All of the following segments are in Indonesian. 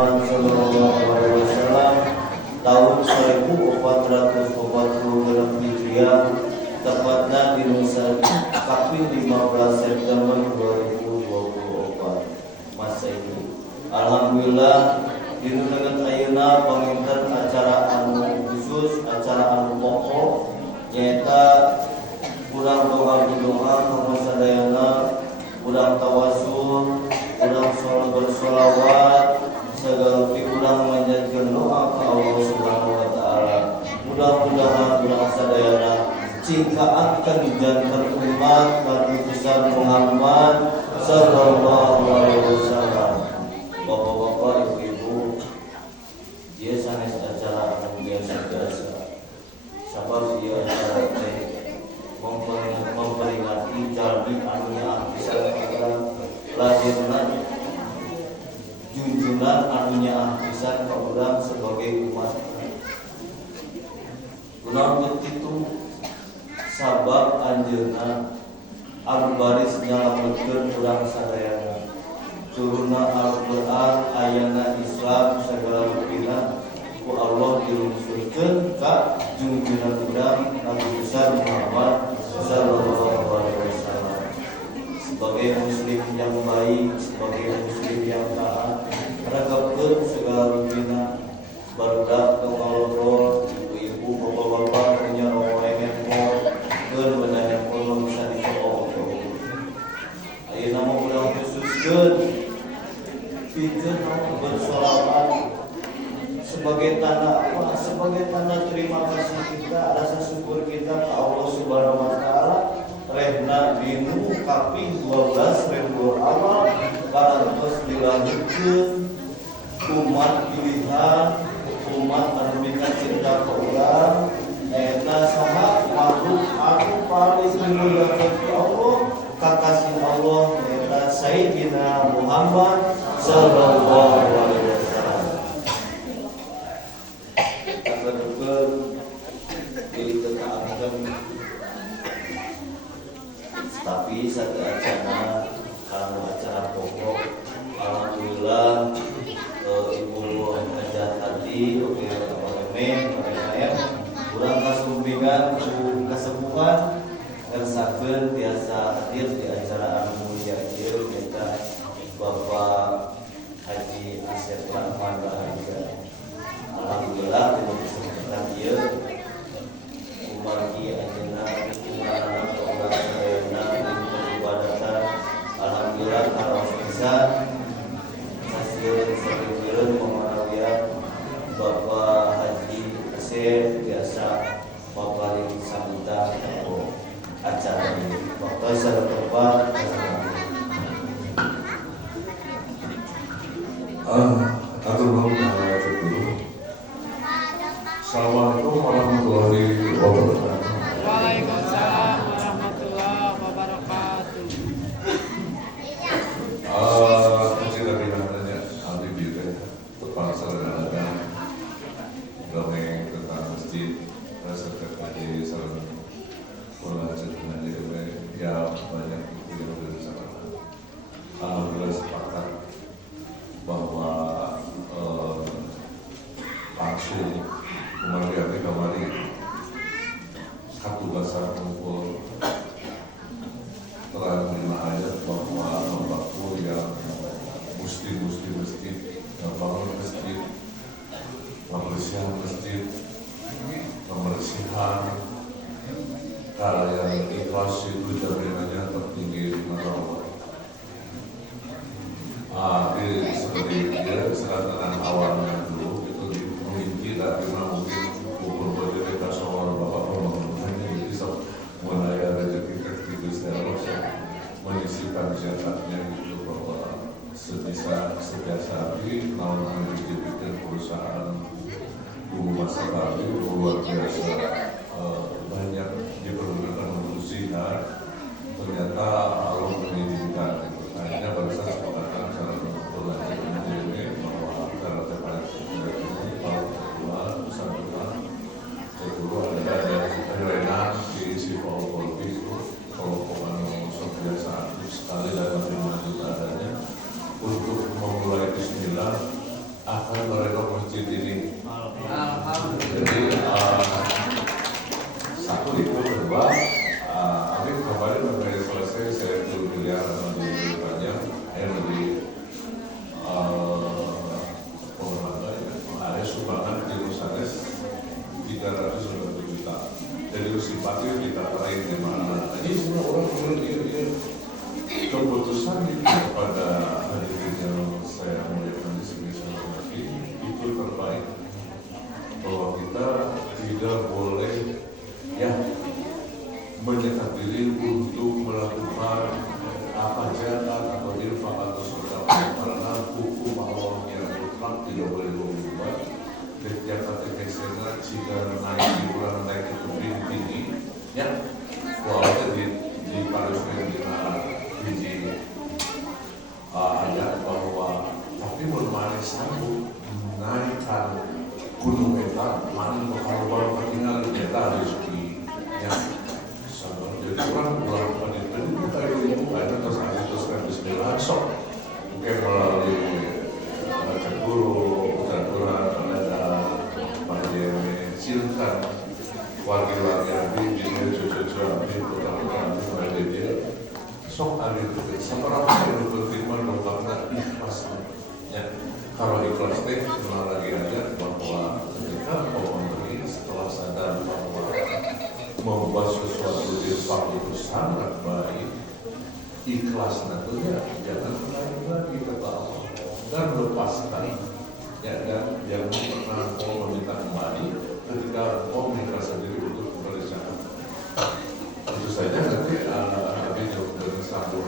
Muhammad SAW tahun 1440 Hijriah, tepatnya di Nusa Kapil 15 September 2024 Masehi. Alhamdulillah dinungan ayeuna panginten acara anu khusus, acara anu pokok nyaeta urang doa ka sadayana, urang tawasul, urang bersolawat, segala urang manjatkeun doa ka Allah Subhanahu wa taala. Mudah-mudahan urang sadayana cingkaakeun janten umat Nabi besar Muhammad sallallahu alaihi wasallam. Bapak-bapak, ibu-ibu, dia sanes acara anu biasa-biasa. Sabab dia acara teh memperingati jalmi anu nyaah pisan ka lahirna junjungan anu nyaah pisan ka urang sebagai umat. Kunaon kitu sabab anjeunna anu baris nyalametkeun urang sadayana. Turunna Al-Qur'an, ayana Islam segala rupina ku Allah dilungsurkeun ka junjungan urang Nabi besar Muhammad sallallahu alaihi wasallam. Sebagai muslim yang baik, sebagai muslim yang taat, ragapkeun segala rupina barudak tong ngalorol, ibu-ibu, bapak-bapak punya omongan mo keun beunanya pun bisa dicoba. Ayeuna mah urang khususkeun pikeun bersolawat sebagai tanda apa? Sebagai tanda terima kasih kita, rasa syukur kita ke Allah Subhanahu wa taala. Rehna dinu kaping 12 ribu awal parantos dilanjutkeun umat pilihan, umat anu minta cinta ka urang eta saha makhluk anu paling dimuliakeun ku Allah, kakasih Allah eta Sayyidina Muhammad sallallahu alaihi wasallam. Tapi satu acara kalau acara pokok, alhamdulillah ibu aja tadi oke ya kurang kasumbingan kesembuhan ngersakeun biasa hadir di acara anu mulia ieu kita Bapak Haji Asep Rahman Bahagia. Alhamdulillah dina kesempatan ieu umargi ajeuna kumana ka urang sadayana ibadatan. Alhamdulillah karos pisan hasil sakieureun pamarawian Bapak Haji Asep biasa paparing sambutan kanggo acara ini. Bapak sareng Atur nuhun dulu. Assalamualaikum warahmatullahi wabarakatuh. Waalaikumsalam warahmatullahi wabarakatuh. Kecil dari namanya Aldi Bire, kepala sarjana dongeng tentang masjid, serta kaji sarjana pola cerita ya banyak yang bersama. Alhamdulillah sepakat bahwa langsung kembali kembali satu bahasa kumpul telah menerima ayat bahwa membangun yang muslim masjid, membangun masjid, pembersihan karya yang ikhlas itu jaminannya tertinggi di mata Allah. Ini seperti dia sedangkan awalnya dulu itu menginci tapi mungkin ukur berbeda soal bapak pembangunannya itu mulai ada rezeki tertidur secara menyisihkan zakat-nya itu bahwa setiap sapi tahun ini dibikin perusahaan bumbu masak Bali luar biasa banyak dipergunakan untuk zina. Ternyata Allah mengizinkan. Akhirnya pada saat sepakatan secara berlanjut ini bahwa cara terbaik ini kalau kedua bersangkutan kedua adalah dari diisi polisi itu kelompok yang biasa aktif sekali dalam 5 juta adanya untuk memulai bismillah akan mereka masjid ini. Jadi satu itu kedua, amin kemarin sampai selesai saya itu miliar lebih banyak, lebih ada sumbangan di Nusanes 390 juta. Jadi simpati kita lain di mana? Ini semua orang kemudian keputusan itu pada hadirin yang saya muliakan di sini sama lagi itu terbaik bahwa kita tidak boleh menyekat diri untuk melakukan apa zakat atau infak atau sedekah karena hukum Allah yang mutlak tidak boleh berubah. Setiap kategorinya jika naik di bulan naik itu tinggi, walaupun di parusnya biji ayat bahwa tapi bermain sanggup menaikkan gunung eta mana kalau ketinggalan kita rezeki jadi orang melakukan itu kayak itu ada terus bismillah sok mungkin melalui cek guru aturan ada panjang silakan warga-warga di cucu-cucu di kota-kota di dia sok ada itu seberapa yang berterima dong karena ikhlasnya kalau ikhlas teh lagi aja bahwa ketika mau memberi setelah sadar bahwa membuat sesuatu infak itu sangat baik, ikhlas tentunya jangan lagi ketawa dan lepaskan dan jangan pernah mau meminta kembali ketika mau minta sendiri untuk kembali zakat. Tentu saja nanti habis dengan sambung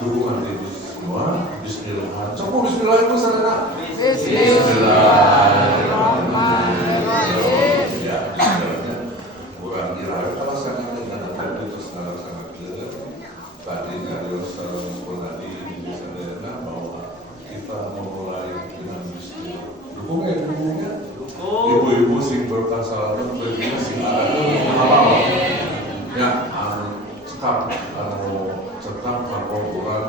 dukungan itu semua. Bismillah. Coba Bismillah itu sana. Bismillahirrahmanirrahim. Ya, istilahnya kurang kira kalau sangat dengan itu sangat clear. Tadi dari Ustaz Purnadi di sana bahwa kita memulai dengan Bismillah. Dukungnya. Ibu-ibu sing berkasal berjaya sing ada halal. Ya, cekap kapal kurang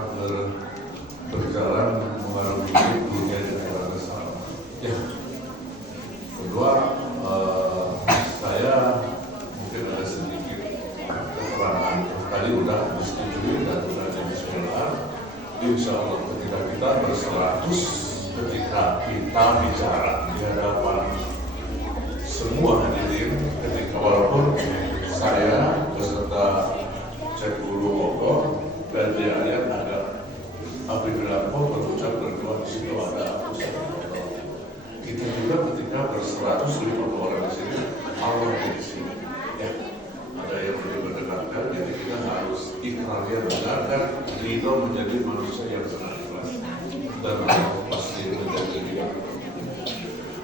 berjalan mengarungi dunia dengan besar. Ya. Kedua, saya mungkin ada sedikit keterangan. Tadi udah disetujui dan udah Bismillah. Insya Allah ketika kita berseratus, ketika kita bicara di hadapan semua hadirin, ketika walaupun saya beserta cek guru pokok dan di ayat ada apabila mau berucap berdua di situ ada pusat. Kita juga ketika ber150 orang di sini, Allah di sini. Ya, ada yang lebih berdekatan, jadi kita harus ikrarnya benar dan ridho menjadi manusia yang senang ikhlas dan pasti menjadi dia.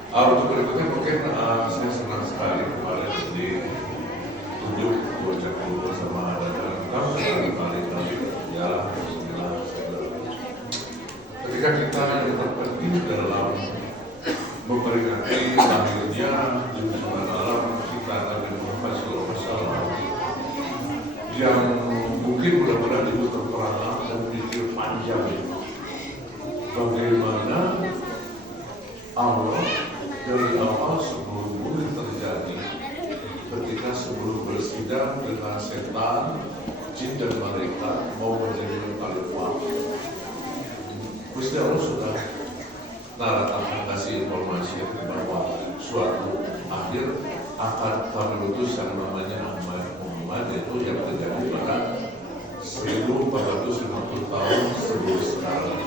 Untuk berikutnya mungkin saya senang sekali kemarin ditunjuk bocah guru bersama ada kali ya. Ketika kita yang terpenting dalam memperingati lahirnya junjungan alam kita Nabi Muhammad SAW yang mungkin mudah-mudahan itu terperangah dan pikir panjang bagaimana Allah dari awal sebelum bumi terjadi ketika sebelum bersidang dengan setan, jin dan malaikat mau menjadi khalifah. Gusti Allah sudah naratakan kasih informasi bahwa suatu akhir akan kami utus yang namanya Muhammad itu yang terjadi pada 1450 tahun sebelum sekarang.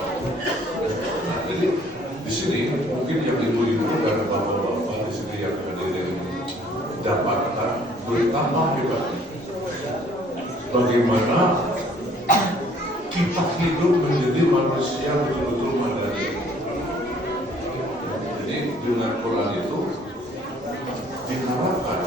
Nah, jadi di sini mungkin yang ibu-ibu dan bapak-bapak di sini yang hadir dapatkan betapa hebatnya bagaimana kita hidup menjadi manusia betul-betul madani. Jadi dengan Quran itu diharapkan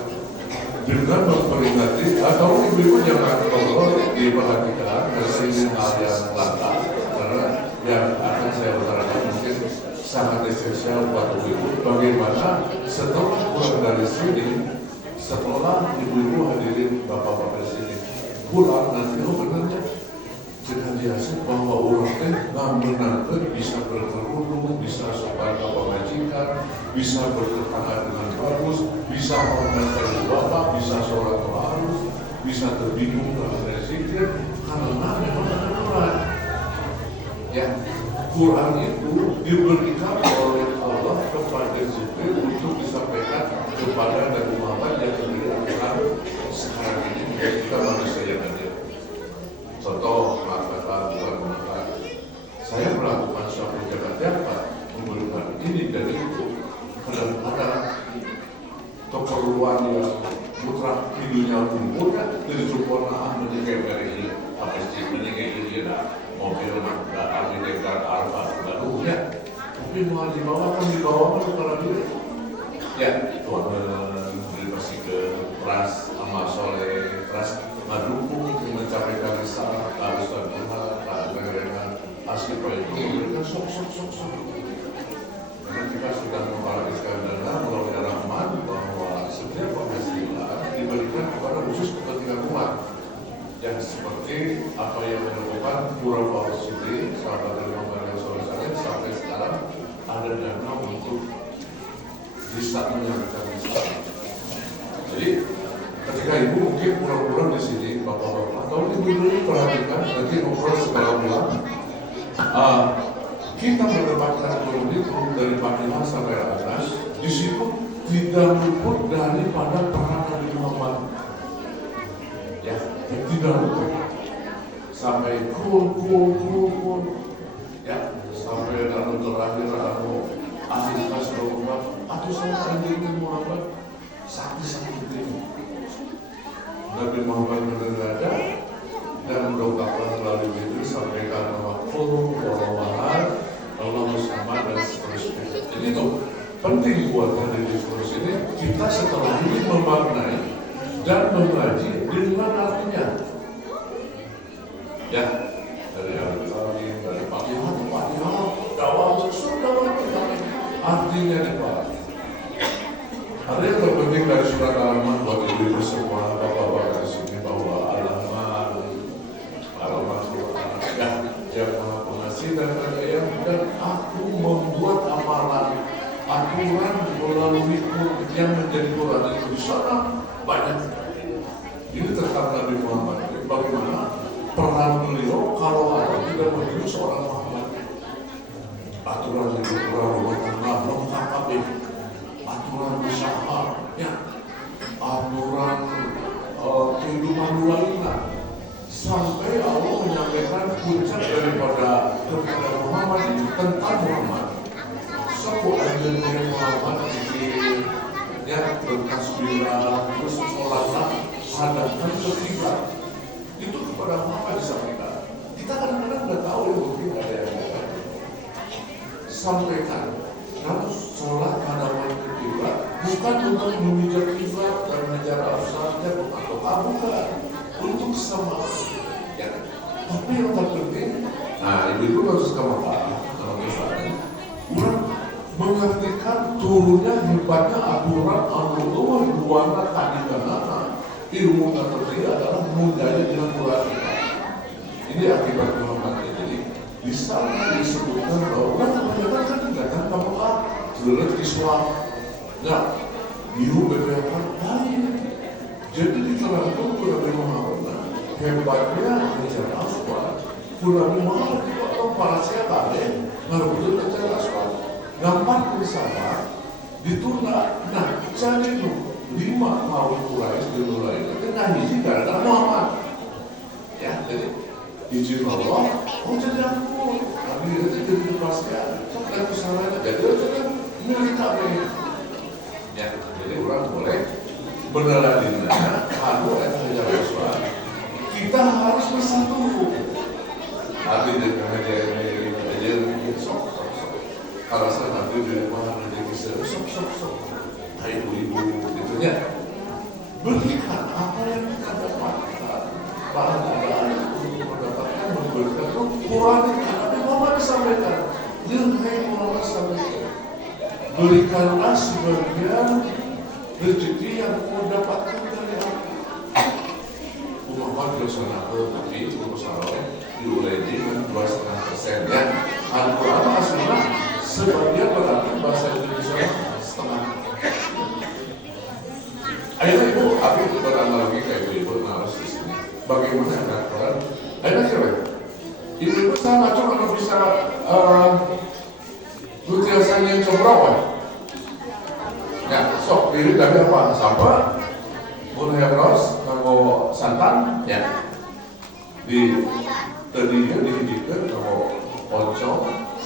dengan memperingati atau ibu-ibu jangan ngobrol diperhatikan dari hal yang langka karena yang akan saya utarakan mungkin sangat esensial buat ibu-ibu. Bagaimana setelah pulang dari sini, setelah ibu-ibu hadirin bapak-bapak di sini pulang nanti benarnya jika biasa bahwa orang teh nggak menangkan bisa berkerudung, bisa sopan bisa bertetangga dengan bagus, bisa hormat ibu bapak, bisa sholat harus, bisa terbingung dengan zikir, karena memang ada Quran. Ya, Quran itu diberikan oleh Allah kepada Jibril untuk disampaikan kepada Nabi Muhammad yang terdiri akan sekarang ini menjadi kita manusia yang adil. Contoh, mengatakan saya melakukan suatu jabat-jabat, memberikan ini dan itu, kadang-kadang keperluan yang mutlak hidupnya umurnya dari sempurna menjaga dari ini, apa sih menjaga ini dah mobil dah arsitektur alfa barunya, tapi mau dibawa ke lebih ya Tuhan beri ke keras sama soleh keras mendukung mencapai risalah harus Tuhan dengan asli proyek itu memberikan sok. Karena kita sudah memperhatikan dana melalui Rahman bahwa setiap penghasilan diberikan kepada khusus kepentingan umat yang seperti apa yang dilakukan Khulafaur Rasyidin sahabat Muhammad SAW sampai sekarang ada dana untuk bisa menyampaikan Islam. Jadi ketika ibu mungkin pulang-pulang di sini bapak-bapak atau ibu-ibu perhatikan nanti ngobrol segala bulan kita mendapatkan turun itu dari Fatihah sampai atas, di situ tidak luput daripada peran Nabi Muhammad. Ya, tidak luput. Sampai kul. Ya, sampai dalam terakhir akhir Rasulullah atau sampai Nabi Muhammad sakit ini. Nabi Muhammad berada dan mendongkapkan melalui itu sampaikan bahwa Allah bersama dan seterusnya. Jadi itu penting buat dari diskusi ini kita setelah ini memaknai dan mengkaji dengan artinya. Ya, dari Al-Fatihah, dari Fatihah, dakwah artinya dipahami. Ada yang terpenting dari surat Al-Rahman buat ibu-ibu semua, bapak-bapak di sini bahwa yang Maha Pengasih dan Penyayang, dan aku membuat amalan aturan melalui yang menjadi Quran itu di sana banyak. Ini tentang Nabi Muhammad. Bagaimana peran beliau kalau ada tidak menjadi seorang Muhammad. Aturan hidup rumah tangga lengkap kabeh. Aturan usaha, ya, aturan kehidupan luarnya. Sampai Allah menyampaikan puncak daripada kepada Muhammad itu tentang Muhammad. Suku ajaran Muhammad ini ya bertasbihlah terus sholatlah hadapkan ke kiblat. Itu kepada Muhammad disampaikan. Kita kadang-kadang nggak tahu ya mungkin ada yang ngomong. Sampaikan kalau sholat hadapan ke kiblat bukan untuk memijak kiblat dan mengejar asasnya atau bukan. Untuk sama ya. Tapi yang terpenting, nah ibu-ibu harus sama Pak orang mengartikan turunnya hebatnya aturan Allah buana tadi karena ilmu yang terpenting adalah mudahnya dengan Quran. Ini akibat Muhammad. Jadi di sana disebutkan bahwa kebanyakan kan datang ke Mekah sudah Islam. Nah, biru beberapa kali. Jadi diterangkan Nabi Muhammad hebatnya mengejar aswad. Nabi Muhammad itu para siapa ngerebut mengejar aswad. Gambar bersama ditunda. Nah, jadi 5 tahun Quraisy dimulai. Nah, ini karena Muhammad. Ya, jadi izin Allah. Jadi aku. Nabi itu jadi kepastian. Dan kesalahan. Jadi itu milik kami. Ya, jadi orang boleh beneran dinanya, kalau ada jalan kita harus bersatu. Nanti dengan aja mungkin sok. Kalau saya nanti di rumah nanti bisa sok. Hai ibu, itunya berikan apa yang kita dapatkan. Bahan untuk mendapatkan memberikan itu Quran itu Nabi Muhammad disampaikan. Nilai Muhammad sampaikan. Berikanlah sebagian rezeki yang kau dapatkan dari aku. Muhammad bersama tapi itu masalahnya diulai dengan 2,5% ya. Al-Quran aslinya sebagian berarti bahasa Indonesia bagaimana kan? Ada siapa? Ibu sama cuma kalau bisa biasanya coba ya, sok diri dari apa? Sambal, gula ros, kalau santan, ya. Di tadinya dihidupkan kalau oncom,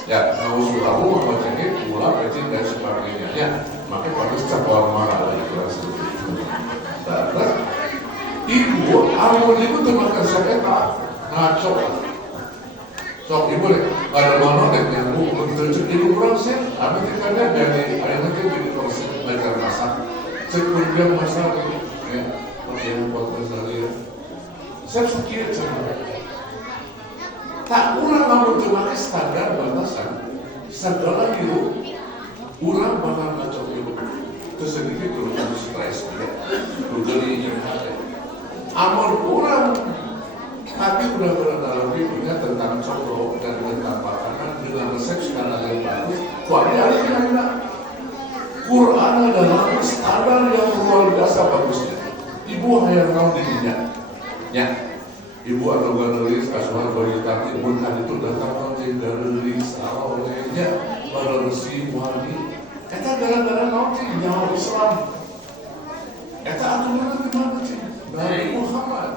ya, kalau surabu, kalau cengkeh, gula, kecil dan sebagainya. Ya, makanya harus campur marah lagi kelas itu. Terus, ibu, arwah ibu tuh makan saketa, ngaco. Sok ibu deh, ada mana deh yang bu untuk ibu proses, tapi kita lihat dari ayam itu jadi proses belajar masak, sekurang masak, ya, yang buat misalnya, saya sakit cuma, tak urang kamu tuh pakai standar batasan, segala itu, urang bakal ngacok ibu, terus sedikit dulu stres, ya, jadi yang ada, amor urang. Tapi udah berada punya tentang cokro dan tentang makanan dengan resep skala yang bagus. Kualitas yang enak. Quran adalah standar yang luar biasa bagusnya. Ibu hayang tahu dirinya. Ya, ibu atau ganeris asuhan bayi tadi pun tadi itu datang nonton ganeris olehnya baresi wali. Kita gara-gara nonton nyawa Islam. Kita aturan gimana sih? Nabi Muhammad.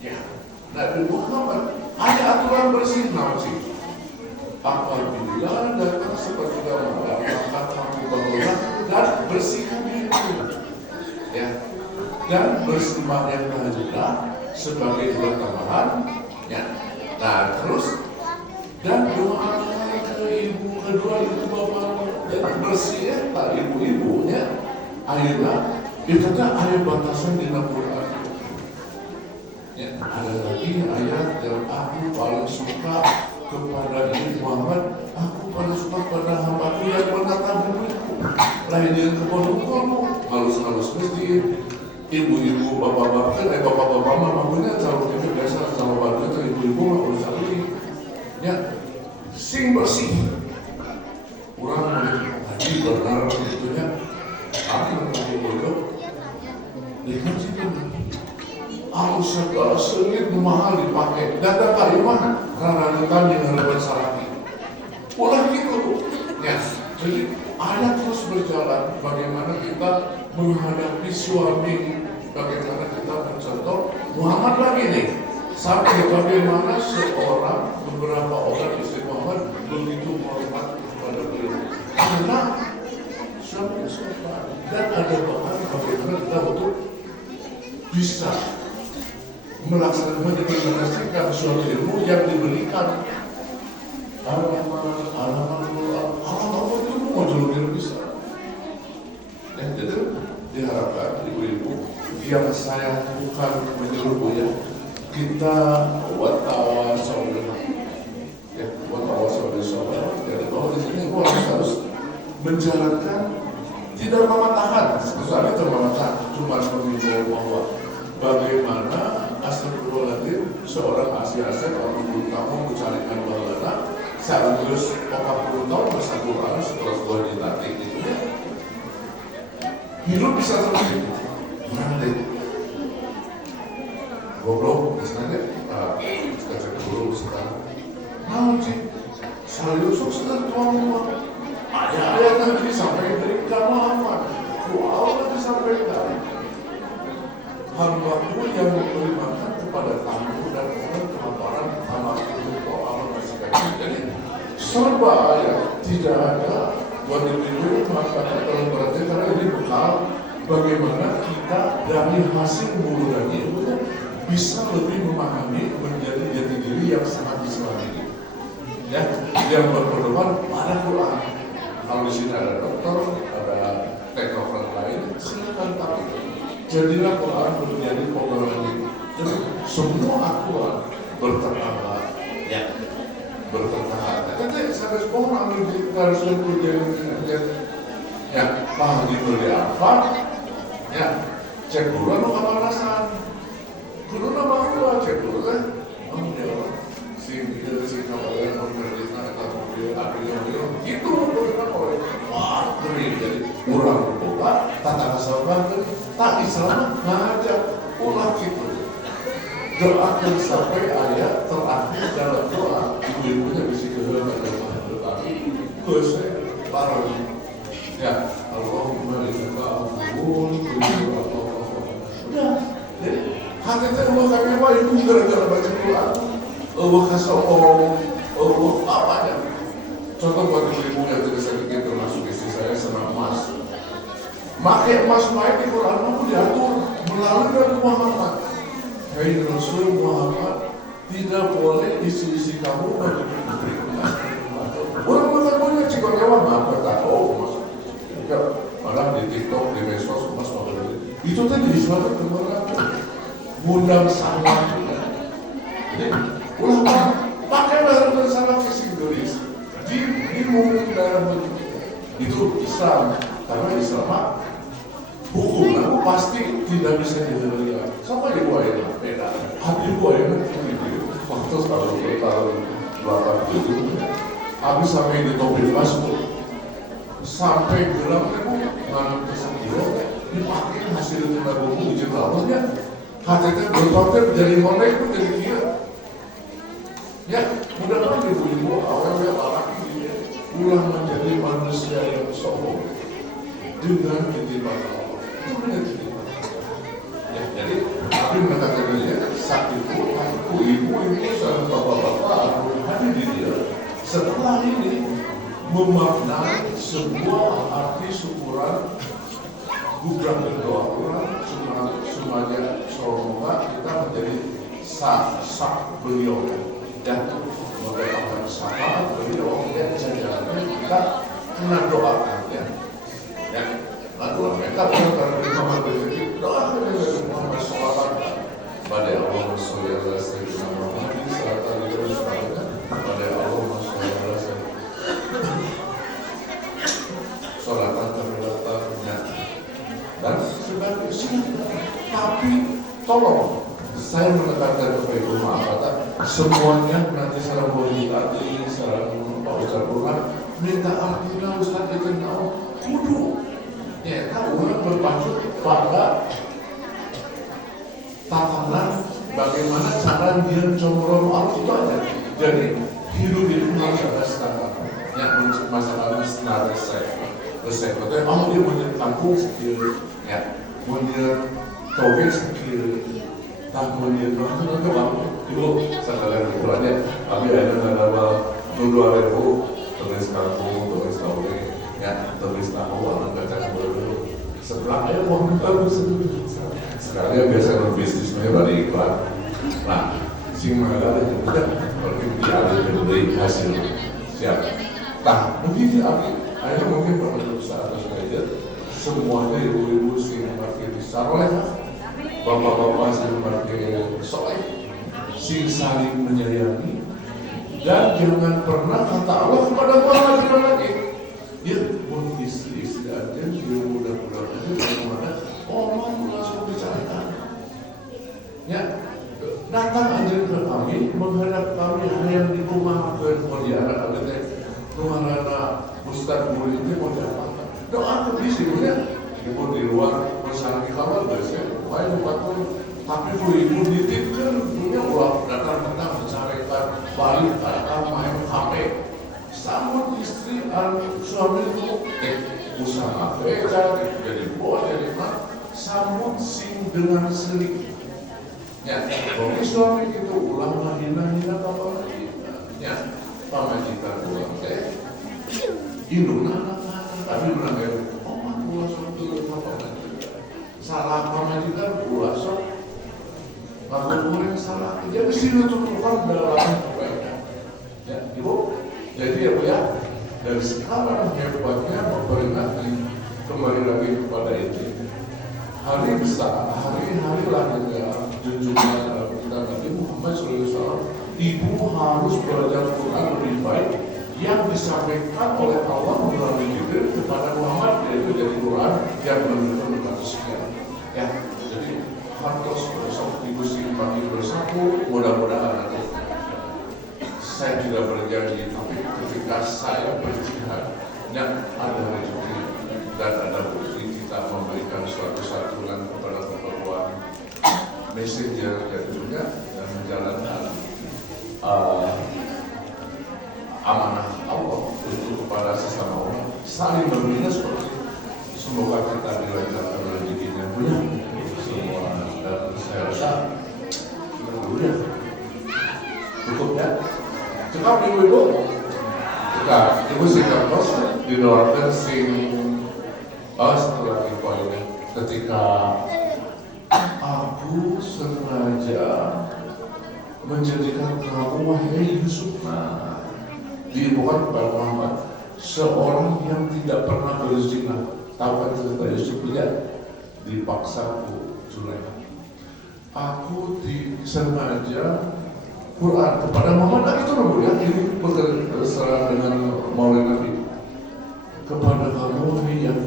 Ya. Nabi Muhammad ada aturan bersih nafsi. Apabila datang seperti kamu, maka kamu bangunlah dan bersihkan diri. Ya, dan bersemayamlah juga sebagai dua tambahan. Ya, nah terus dan doakan ke ibu kedua ibu bapak dan bersih ya, ibu-ibunya. Akhirnya itu kan ayat batasan di Al-Quran. Ya, ada lagi ayat yang aku paling suka kepada Nabi Muhammad, aku paling suka pada hamba yang menatap bumi lain yang kepala-kepala halus-halus masjid ibu-ibu bapak-bapak bapak-bapak mamanya calon itu biasa sama bapak itu ibu-ibu mah harus salih ya sing bersih kurang tadi benar itunya tapi mengenai bodoh dengan situ aku segala sulit mahal dipakai data kalimah karena tadi harapan salati ulah gitu ya jadi ada terus berjalan bagaimana kita menghadapi suami bagaimana kita mencontoh Muhammad lagi nih sampai bagaimana seorang beberapa orang istri Muhammad begitu hormat kepada beliau karena suami sopan dan ada bahan bagaimana kita betul bisa melaksanakan implementasikan suatu ilmu yang diberikan alamat itu mau jauh bisa dan itu diharapkan ibu-ibu yang saya bukan menyuruh ya kita watawa saudara ya watawa saudara jadi bahwa di sini gua harus menjalankan tidak mematahkan kecuali itu mematahkan cuma mengimbau bahwa bagaimana astagfirullahaladzim seorang asli-asli orang kamu mencarikan bahala saat terus 40 tahun bersatu orang setelah sebuah ditatih gitu ya hidup bisa terus gitu nanti goblok misalnya kita cek dulu sekarang mau sih saya usuk sedang tuang-tuang ayat-ayat yang disampaikan dari Muhammad Allah disampaikan hamba-Mu yang memberi makan kepada tamu dan orang kelaparan amal itu amal masih kecil jadi serba ayat tidak ada wadididu maka kalau berarti karena ini bekal bagaimana kita dari hasil mulut dan ilmunya bisa lebih memahami menjadi jati diri yang sangat islami ya yang berpedoman pada Quran. Kalau di sini ada dokter, ada teknokrat lain, silakan tapi jadilah Quran menjadi pegangan itu. Jadi semua Al-Quran bertetangga, ya, bertetangga. Tapi sampai sekolah ambil di harus berjalan, ya, paham diberi apa, ya, cek dulu lo kepanasan, dulu lo mau cek dulu kan, ambil si kabarnya memberi kata mobil akhirnya itu benar oleh wah beri jadi kurang berbuka tata kasar banget tak Islam ngajak ulah gitu doakan sampai ayat terakhir dalam doa. Ibu-ibunya bisa kehilangan tetapi saya bareng. Ya, Allahumma laka ampun, udah. Jadi hati Allah kami mah itu gara-gara baca Quran. Allah kasih Allah apa ya? Contoh buat ibu yang tidak sedikit termasuk istri saya senang emas. Makai emas main di Quran itu diatur melalui Nabi Muhammad. Hai Rasul Muhammad, tidak boleh isi-isi kamu bagi putri. Orang mengatakannya jika nyawa apa tahu mas. Ya, malah di TikTok, di medsos, mas itu tadi disebut kemana? Mundang sangat. Jadi ulama pakai dalam salah fisik tulis di mungkin dalam bentuk itu Islam karena Islam hukum aku pasti tidak bisa dihilangkan. Sama di gua yang beda. Hati gua yang waktu tahun belakang itu habis sampai di topik masuk sampai gelap itu ngantuk kesakit dipakai hasil tindak hukum izin lawannya hati bertotir jadi ngolek itu jadi kira ya mudah-mudahan ibu-ibu awalnya laki pulang menjadi manusia yang sombong dengan titipan Allah itu benar titipan ya jadi tapi mengatakannya sakitku aku ibu dan bapak-bapak hadir di dia setelah ini memaknai sebuah arti syukuran gubrak berdoa Quran semuanya semoga kita menjadi sah beliau dan mendapatkan syafaat beliau dan jajarannya kita kena doakan ya lalu mereka karena Muhammad berjanji doakan dari Muhammad sholawat pada Allah sholli ala sayyidina Muhammad serta beliau sebagainya pada Allah sholli ala sholatan terletaknya dan sebagai tapi tolong saya menekankan kepada ibu kata semuanya nanti secara berhati secara Pak Ustaz Quran minta artinya Ustaz itu tahu kudu ya kan orang berpacu pada tatanan bagaimana cara dia comron itu aja jadi hidup itu harus ada standar yang masalah standar resep itu mau dia punya kampung skill ya punya toge skill tahun dia itu bang itu sekarang itu aja tapi ada nama dua ribu tulis kampung tulis toge ya tulis tahu orang baca dulu sebelah aja mau bagus sekarang biasa berbisnisnya dari iklan nah sing malah udah kalau dia ada beli hasil siap tak mungkin akhirnya mungkin pada saat saja semuanya ibu-ibu sing makin disaroleh bapak-bapak sing makin soleh sing saling menyayangi dan jangan pernah kata Allah kepada orang lagi ya mau istri aja dia mudah-mudahan aja bagaimana orang langsung bicarakan ya datang aja ke kami menghadap kami yang di rumah ke Modiara ada Nuharana Ustaz Murid itu mau diapakan doa ke sini ya ibu di luar bersama di kamar biasanya wah itu tapi ibu dititipkan punya uang datang-datang mencarikan balik datang main HP sama istri dan suami itu usaha beca jadi bos jadi mak sambut sing dengan selik ya bagi suami itu ulang hina apa lagi ya pamajikan ulang indung anak-anak tapi menanggapi tua suatu apa salah pamajikan pula sok ngaku salah jadi sini tutupan dalam kebaikan ya ibu jadi ya bu ya dari sekarang hebatnya memperingati kembali lagi kepada itu hari besar hari-hari lahirnya junjungan kita Nabi Muhammad SAW ibu harus belajar Quran lebih baik yang disampaikan oleh Allah melalui Jibril kepada Muhammad yaitu dari Quran yang menunjukkan sekian ya jadi harus bersama ibu simpati bersatu mudah-mudahan nanti saya tidak berjanji tapi ketika saya berjihad dan ada rezeki dan ada bukti kita memberikan suatu santunan kepada perempuan messenger dan juga saling membina seperti semoga kita dilancarkan rezekinya punya semua, dan saya rasa dulu ya cukup ya. Cekap ibu-ibu, cekap ibu sikapos didoakan sing setelah info ini ketika aku sengaja menjadikan kamu wahai Yusuf diibukan kepada Muhammad, seorang yang tidak pernah berzina. Tahu kan cerita Yusuf lihat dipaksaku Zulaikha. Aku sengaja Quran kepada Muhammad itu loh ya, ini berserah dengan Maulana Nabi kepada kamu yang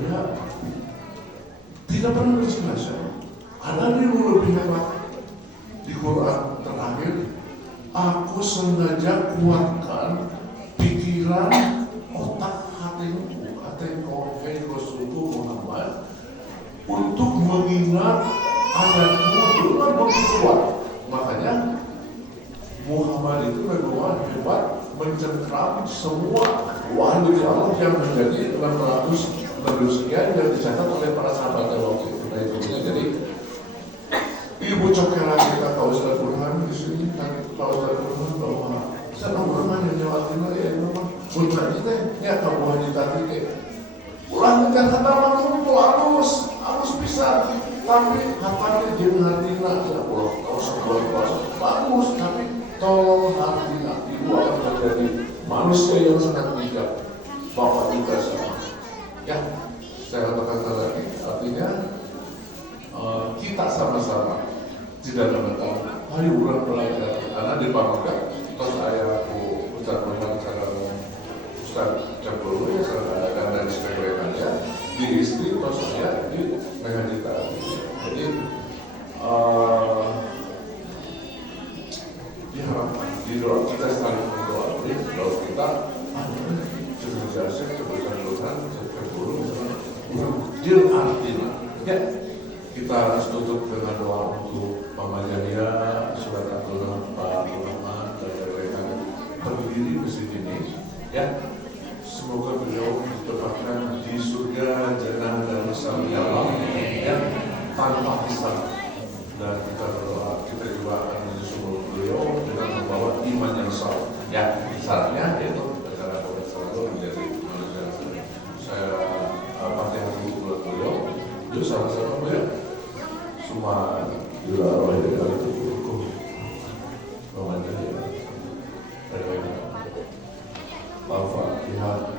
tidak pernah berzina. Ada yang lebih hebat di Quran terakhir, aku sengaja kuatkan pikiran otak hatimu hei Rasulullah Muhammad untuk mengingat ayatmu dengan begitu kuat. Makanya Muhammad itu berdoa hebat mencengkram semua wahyu dari Allah yang menjadi 600 sekian yang dicatat oleh para sahabat waktu itu. Nah itu jadi ibu cokera kita Pak Ustaz Burhan di sini kan Pak Ustaz Burhan bahwa saya tahu Burhan yang nyawatin ya memang Burhan itu ya kamu hanya tadi kayak ulang kan kata langsung itu halus bisa, tapi hatinya jadi hatinya ya Allah kalau sebuah kuasa bagus, tapi tolong hatinya ibu akan menjadi manusia yang sangat bijak. Bapak juga sama ya, saya katakan tadi artinya kita sama-sama tidak menentang, ayo ulang belajar karena dibangunkan. Terus aku Ustaz Muhammad sekarang Ustaz Jabul ya sekarang dari sebagainya di istri terus saya di meditasi. Jadi diharapkan di doa kita saling berdoa, doa kita civilisasi kebebasan Tuhan keburu dia artinya ya. Kita harus tutup dengan doa untuk Mama Jaya, surat Abdullah, Pak Muhammad, dan lain-lain berdiri di sini ya. Semoga beliau ditempatkan di surga Jannah dan Nusantara Allah ya, tanpa hisab. Dan kita berdoa, kita juga akan menyusul beliau dengan membawa iman yang sah ya. Syaratnya yaitu acara pada selalu menjadi manusia. Saya Fatihah dulu buat beliau. Yuk sama-sama beliau. Semua juga roh itu hukum Ramadan ya. Al-Fatihah.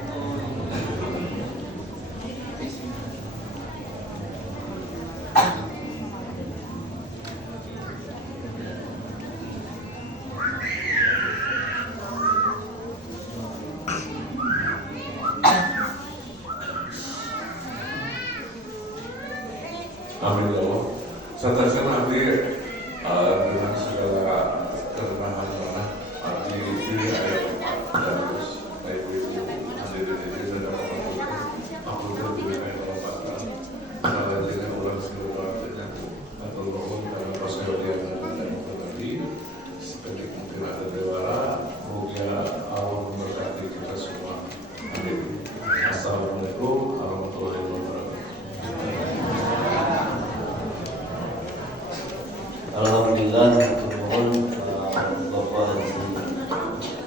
Amin ya Allah. Saya nanti dengan segala kerendahan arti diri ayat dan terus ibu hadirin ini dan aku terpilih ayat Allah kalau dengan ulang segala dengan atau bangun dalam proses yang tadi seperti mungkin ada dewara semoga Allah memberkati kita semua. Amin. Assalamualaikum warahmatullahi wabarakatuh. Alhamdulillah, mohon Bapak Haji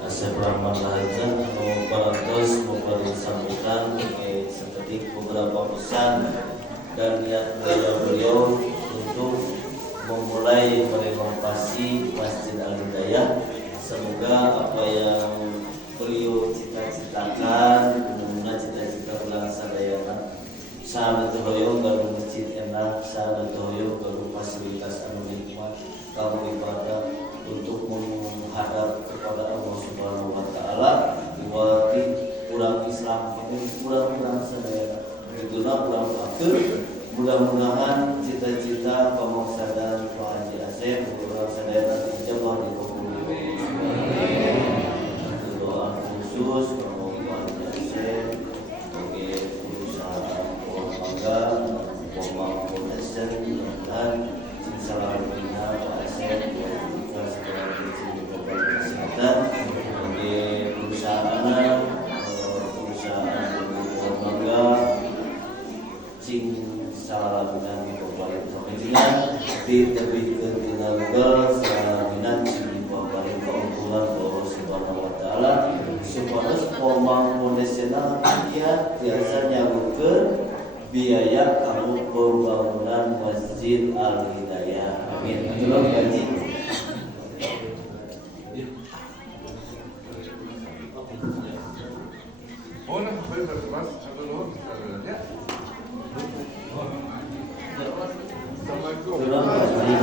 Asep Rahman Raharja mau disampaikan seperti beberapa pesan dan niat beliau untuk memulai merenovasi Masjid Al-Hidayah. Semoga apa yang beliau cita-citakan benar-benar cita-cita ulang sadayana sahabat hoyong baru masjid enak, sahabat hoyong baru fasilitas anu nikmat, kamu ibadah untuk menghadap kepada Allah Subhanahu wa taala. Buat kurang Islam ini kurang sadayana itulah kurang akhir. Mudah-mudahan cita-cita pemoksadan Pak Haji Asep kurang sadayana dijabah dikabulkan. Doa khusus untuk Pak Haji Asep sebagai perusahaan Pemang Foundation dan salah satunya Pak Asep juga sebagai kesehatan sebagai perusahaan sing salaminan paparin pamijinan ditebihkeun tina legal salaminan sing dipaparin kaungkulan Allah Subhanahu wa taala supados pemangkunesna kiat tiasa nyagukeun biaya kanggo pembangunan Masjid Al Hidayah. Amin. Aturan gaji. Oh, nah, baik, Mas. Satu dulu. Ya. Assalamualaikum. Aturan gaji.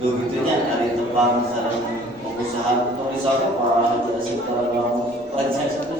Begitunya dari tepang sareng pengusaha atau misalnya para haji asing kalau mau pelajar satu